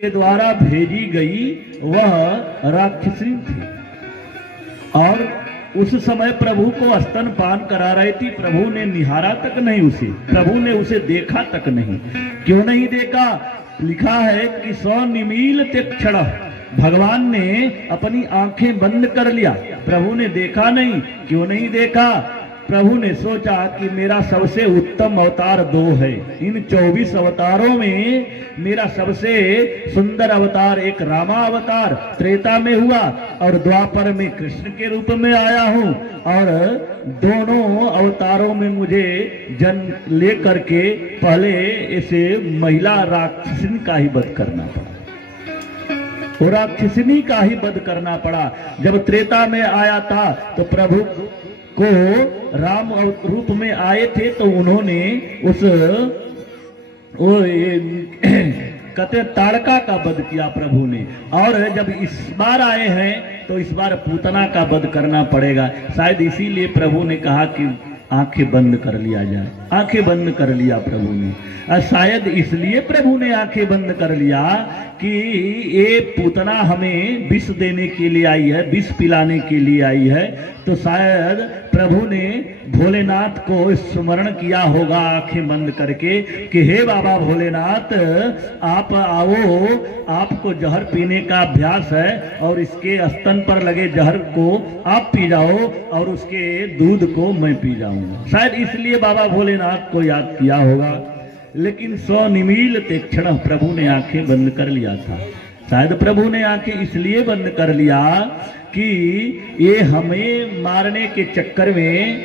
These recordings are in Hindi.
के द्वारा भेजी गई वह राक्षसी थी और उस समय प्रभु को स्तनपान करा रही थी। प्रभु ने निहारा तक नहीं उसे, प्रभु ने उसे देखा तक नहीं। क्यों नहीं देखा? लिखा है कि स्वनिमील क्षण, भगवान ने अपनी आंखें बंद कर लिया, प्रभु ने देखा नहीं। क्यों नहीं देखा? प्रभु ने सोचा कि मेरा सबसे उत्तम अवतार दो है, इन 24 अवतारों में मेरा सबसे सुंदर अवतार एक रामा अवतार त्रेता में हुआ और द्वापर में कृष्ण के रूप में आया हूँ, और दोनों अवतारों में मुझे जन्म ले करके पहले इसे महिला राक्षसिनी का ही वध करना पड़ा, वो राक्षसिनी का ही वध करना पड़ा। जब त्रेता में आया था तो प्रभु को राम रूप में आए थे तो उन्होंने उस कहते ताड़का का वध किया प्रभु ने, और जब इस बार आए हैं तो इस बार पूतना का वध करना पड़ेगा। शायद इसीलिए प्रभु ने कहा कि आंखें बंद कर लिया जाए, आंखें बंद कर लिया प्रभु ने। और शायद इसलिए प्रभु ने आंखें बंद कर लिया कि ये पूतना हमें विष देने के लिए आई है, विष पिलाने के लिए आई है। तो शायद प्रभु ने भोलेनाथ को स्मरण किया होगा आंखें बंद करके कि हे बाबा भोलेनाथ, आप आओ, आपको जहर पीने का अभ्यास है और इसके स्तन पर लगे जहर को आप पी जाओ और उसके दूध को मैं पी जाऊंगा। शायद इसलिए बाबा भोलेनाथ को याद किया होगा। लेकिन स्वनिमील क्षण प्रभु ने आंखें बंद कर लिया था। शायद प्रभु ने आंखें इसलिए बंद कर लिया कि ये हमें मारने के चक्कर में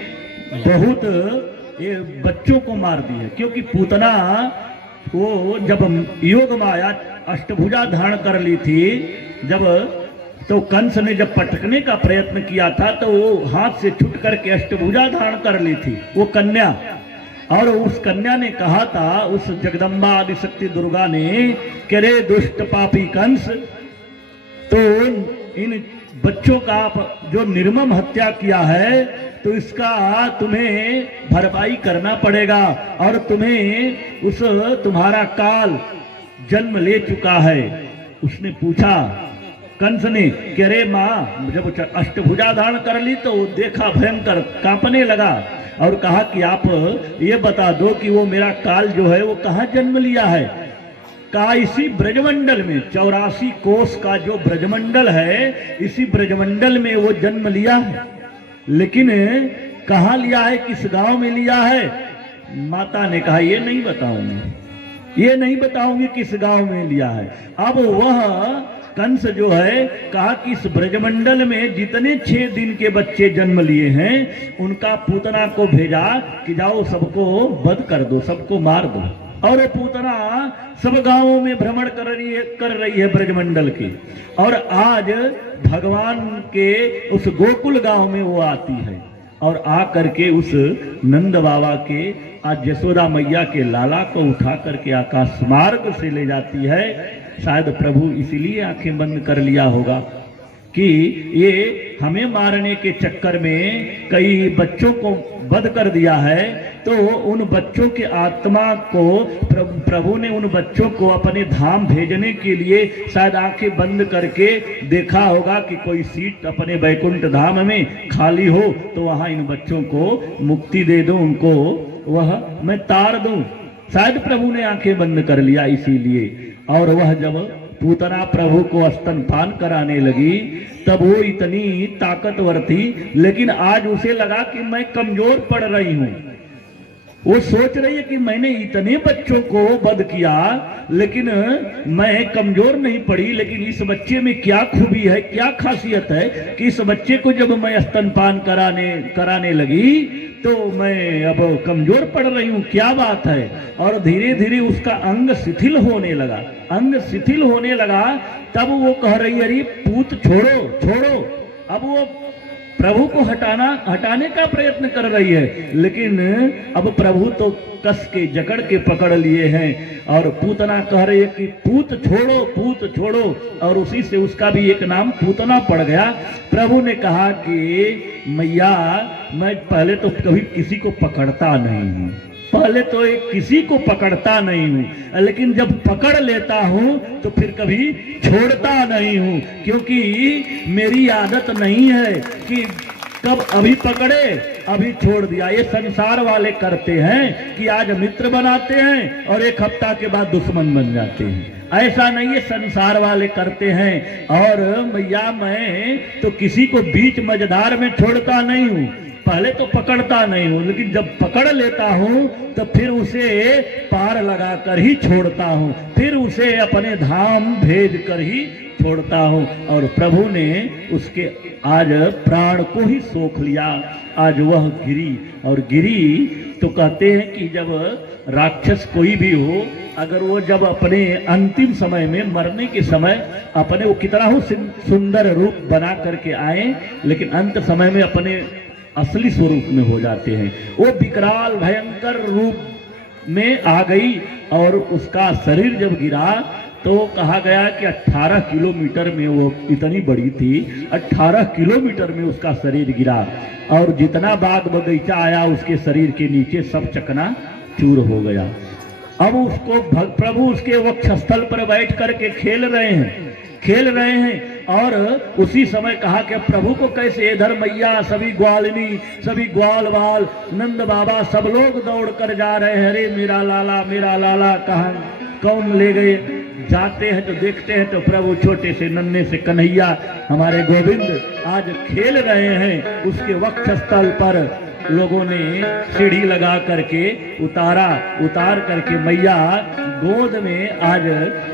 बहुत ये बच्चों को मार दिया, क्योंकि पूतना वो जब योग माया अष्टभुजा धारण कर ली थी, जब तो कंस ने जब पटकने का प्रयत्न किया था तो वो हाथ से छूट करके अष्टभुजा धारण कर ली थी वो कन्या, और उस कन्या ने कहा था उस जगदम्बा आदिशक्ति दुर्गा ने कि रे दुष्ट पापी कंस, तो इन बच्चों का जो निर्मम हत्या किया है तो इसका तुम्हें भरपाई करना पड़ेगा, और तुम्हें उस तुम्हारा काल जन्म ले चुका है। उसने पूछा कंस ने कि अरे माँ, जब अष्टभुजा धारण कर ली तो देखा भयंकर कांपने लगा और कहा कि आप ये बता दो कि वो मेरा काल जो है वो कहाँ जन्म लिया है। कहा इसी ब्रजमंडल में, 84 कोस का जो ब्रजमंडल है, इसी ब्रजमंडल में वो जन्म लिया है। लेकिन कहाँ लिया है, किस गांव में लिया है? माता ने कहा ये नहीं बताऊंगी, ये नहीं बताऊंगी किस गांव में लिया है। अब वह कंस जो है कहा कि इस ब्रजमंडल में जितने 6 दिन के बच्चे जन्म लिए हैं उनका पूतना को भेजा कि जाओ सबको वध कर दो, सबको मार दो। और पूतना सब गांवों में भ्रमण कर रही है ब्रजमंडल की, और आज भगवान के उस गोकुल गांव में वो आती है और आ करके उस नंद बाबा के आज यशोदा मैया के लाला को उठा करके आकाश मार्ग से ले जाती है। शायद प्रभु इसीलिए आंखें बंद कर लिया होगा कि ये हमें मारने के चक्कर में कई बच्चों को वध कर दिया है, तो उन बच्चों के आत्मा को प्रभु ने उन बच्चों को अपने धाम भेजने के लिए शायद आंखें बंद करके देखा होगा कि कोई सीट अपने बैकुंठ धाम में खाली हो तो वहां इन बच्चों को मुक्ति दे दूं, उनको वह मैं तार दूं। शायद प्रभु ने आंखें बंद कर लिया इसीलिए। और वह जब पूतना प्रभु को स्तनपान कराने लगी तब वो इतनी ताकतवर थी, लेकिन आज उसे लगा कि मैं कमजोर पड़ रही हूं। वो सोच रही है कि मैंने इतने बच्चों को वध किया लेकिन मैं कमजोर नहीं पड़ी, लेकिन इस बच्चे में क्या खूबी है, क्या खासियत है कि इस बच्चे को जब मैं स्तनपान कराने लगी तो मैं अब कमजोर पड़ रही हूँ, क्या बात है। और धीरे धीरे उसका अंग शिथिल होने लगा, अंग शिथिल होने लगा। तब वो कह रही है अरे पूत छोड़ो छोड़ो। अब वो प्रभु को हटाने का प्रयत्न कर रही है, लेकिन अब प्रभु तो कस के जकड़ के पकड़ लिए हैं और पूतना कह रही है कि पूत छोड़ो, पूत छोड़ो, और उसी से उसका भी एक नाम पूतना पड़ गया। प्रभु ने कहा कि मैया मैं पहले तो कभी किसी को पकड़ता नहीं हूँ, पहले तो एक किसी को पकड़ता नहीं हूँ, लेकिन जब पकड़ लेता हूँ तो फिर कभी छोड़ता नहीं हूँ, क्योंकि मेरी आदत नहीं है कि कब अभी पकड़े अभी छोड़ दिया। ये संसार वाले करते हैं कि आज मित्र बनाते हैं और एक हफ्ता के बाद दुश्मन बन जाते हैं। ऐसा नहीं है, संसार वाले करते हैं। और मैया मैं तो किसी को बीच मझधार में छोड़ता नहीं हूँ, पहले तो पकड़ता नहीं हूँ, लेकिन जब पकड़ लेता हूँ तो फिर उसे पार लगा कर ही छोड़ता हूँ, फिर उसे अपने धाम भेज कर ही छोड़ता हूँ। और प्रभु ने उसके आज प्राण को ही सोख लिया। आज वह गिरी, और गिरी तो कहते हैं कि जब राक्षस कोई भी हो, अगर वो जब अपने अंतिम समय में मरने के समय अपने वो कितना हो सुंदर रूप बना करके आए, लेकिन अंत समय में अपने असली स्वरूप में हो जाते हैं। वो विकराल भयंकर रूप में आ गई और उसका शरीर जब गिरा तो कहा गया कि 18 किलोमीटर में, वो इतनी बड़ी थी, 18 किलोमीटर में उसका शरीर गिरा और जितना बाग बगीचा आया उसके शरीर के नीचे सब चकना चूर हो गया। अब उसको प्रभु उसके वक्षस्थल पर बैठ करके खेल रहे हैं और उसी समय कहा कि प्रभु को कैसे, इधर मैया सभी ग्वालिनी सभी ग्वाल बाल नंद बाबा सब लोग दौड़ कर जा रहे हैं, अरे मेरा लाला कहाँ कौन ले गए। जाते हैं तो देखते हैं तो प्रभु छोटे से नन्हे से कन्हैया हमारे गोविंद आज खेल रहे हैं। उसके वक्षस्थल पर लोगों ने सीढ़ी लगा करके उतार करके मैया गोद में आज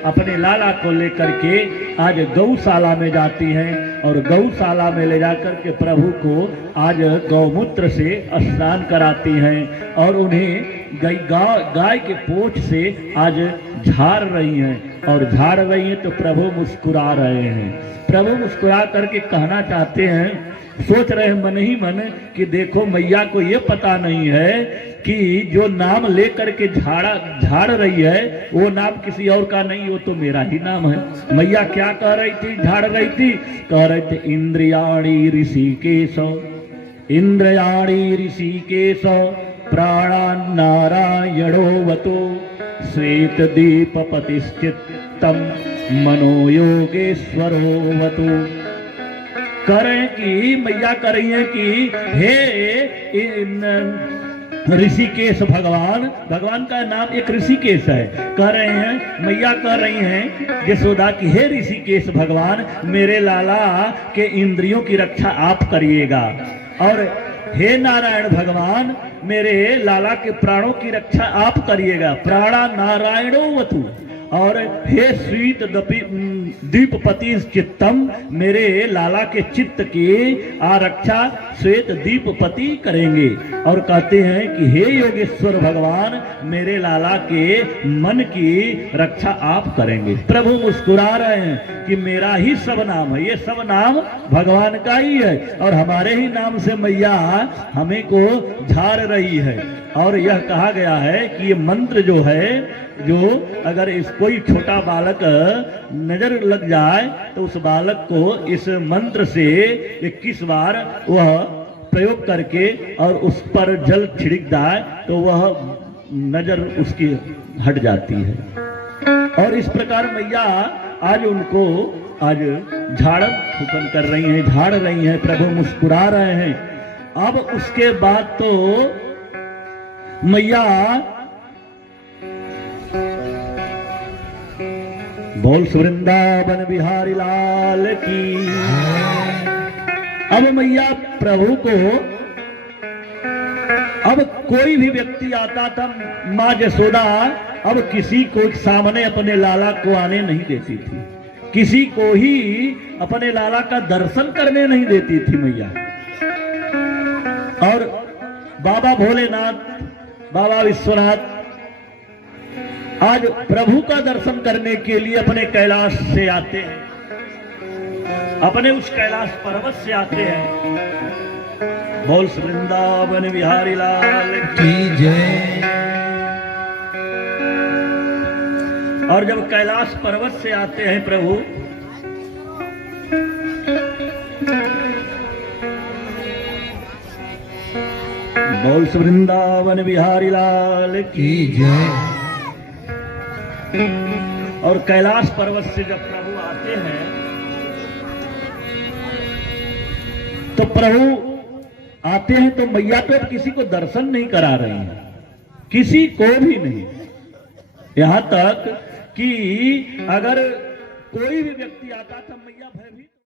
अपने लाला को लेकर के आज गौशाला में जाती हैं और गौशाला में ले जाकर के प्रभु को आज गौमूत्र से स्नान कराती हैं और उन्हें गाय के पोंछ से आज झाड़ रही हैं और झाड़ रही हैं तो प्रभु मुस्कुरा रहे हैं। प्रभु मुस्कुरा करके कहना चाहते हैं, सोच रहे हैं मन ही मन कि देखो मैया को ये पता नहीं है कि जो नाम लेकर के झाड़ रही है वो नाम किसी और का नहीं, वो तो मेरा ही नाम है। मैया क्या कह रही थी, झाड़ रही थी, कह रहे थे इंद्रियाणी ऋषिकेश, इंद्रियाणी ऋषिकेश प्राणान्नारायणोऽवतु श्वेत दीप पतिश्चित्तम मनोयोगेश्वरोऽवतु। करें कि मैया कर रही है कि हे ऋषिकेश, भगवान का नाम एक ऋषिकेश है। कह रहे हैं मैया कह रही हैं यशोदा की, हे ऋषिकेश भगवान मेरे लाला के इंद्रियों की रक्षा आप करिएगा, और हे नारायण भगवान मेरे लाला के प्राणों की रक्षा आप करिएगा। प्राणा नारायणोऽवतु। और हे श्वेत दीपपति चित्तम, मेरे लाला के चित्त की आरक्षा श्वेत दीपपति करेंगे। और कहते हैं कि हे योगेश्वर भगवान मेरे लाला के मन की रक्षा आप करेंगे। प्रभु मुस्कुरा रहे हैं कि मेरा ही सब नाम है, ये सब नाम भगवान का ही है और हमारे ही नाम से मैया हमें को झाड़ रही है। और यह कहा गया है कि ये मंत्र जो है, जो अगर इस कोई छोटा बालक नजर लग जाए तो उस बालक को इस मंत्र से 21 बार वह प्रयोग करके और उस पर जल छिड़क जाए तो वह नजर उसकी हट जाती है। और इस प्रकार मैया आज उनको आज झाड़न फूकन कर रही हैं, झाड़ रही हैं, प्रभु मुस्कुरा रहे हैं। अब उसके बाद तो मैया बोल वृंदावन बिहारी लाल की। अब मैया प्रभु को, अब कोई भी व्यक्ति आता था, माँ यशोदा अब किसी को सामने अपने लाला को आने नहीं देती थी, किसी को ही अपने लाला का दर्शन करने नहीं देती थी मैया। और बाबा भोलेनाथ, बाबा विश्वनाथ आज प्रभु का दर्शन करने के लिए अपने कैलाश से आते हैं, अपने उस कैलाश पर्वत से आते हैं। बोल वृंदावन बिहारी लाल की जय। और जब कैलाश पर्वत से आते हैं प्रभु, बोल वृंदावन बिहारी लाल की जय। और कैलाश पर्वत से जब प्रभु आते हैं तो प्रभु आते हैं तो मैया तो किसी को दर्शन नहीं करा रही हैं, किसी को भी नहीं। यहां तक कि अगर कोई भी व्यक्ति आता था मैया भयभीत